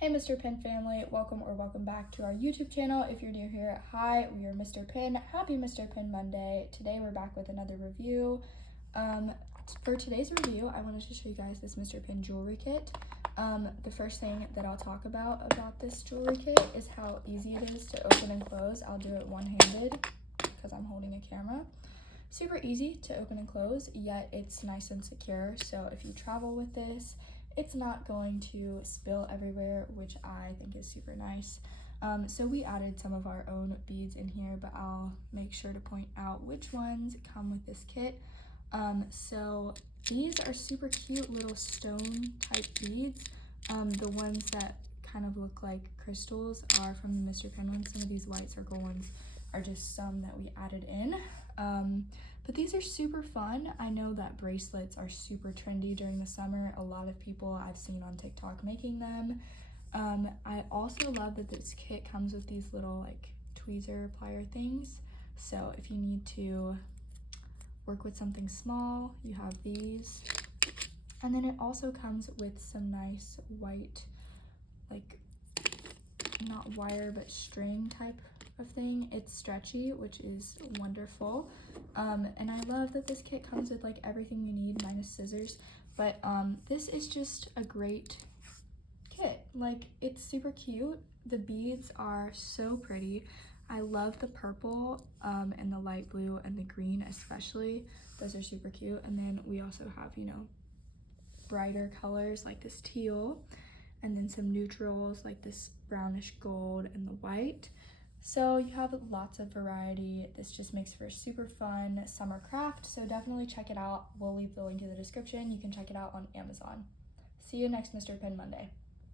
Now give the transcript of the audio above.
Hey Mr. Pen family, welcome back to our YouTube channel. If you're new here, hi, we are Mr. Pen. Happy Mr. Pen Monday. Today we're back with another review. For today's review, I wanted to show you guys this Mr. Pen jewelry kit. The first thing that I'll talk about this jewelry kit is how easy it is to open and close. I'll do it one-handed because I'm holding a camera. Super easy to open and close, yet it's nice and secure. So if you travel with this, it's not going to spill everywhere, which I think is super nice. So we added some of our own beads in here, but I'll make sure to point out which ones come with this kit. So these are super cute little stone type beads. The ones that kind of look like crystals are from the Mr. Pen ones. Some of these white circle ones are just some that we added in. But these are super fun. I know that bracelets are super trendy during the summer. A lot of people I've seen on TikTok making them. I also love that this kit comes with these little like tweezer plier things. So if you need to work with something small, you have these. And then it also comes with some nice white, like not wire but string type of thing. It's stretchy, which is wonderful. And I love that this kit comes with like everything you need minus scissors. But this is just a great kit. Like, it's super cute. The beads are so pretty. I love the purple and the light blue and the green especially. Those are super cute. And then we also have, you know, brighter colors like this teal, and then some neutrals like this brownish gold and the white. So you have lots of variety. This just makes for a super fun summer craft, so definitely check it out. We'll leave the link in the description. You can check it out on Amazon. See you next Mr. Pen Monday.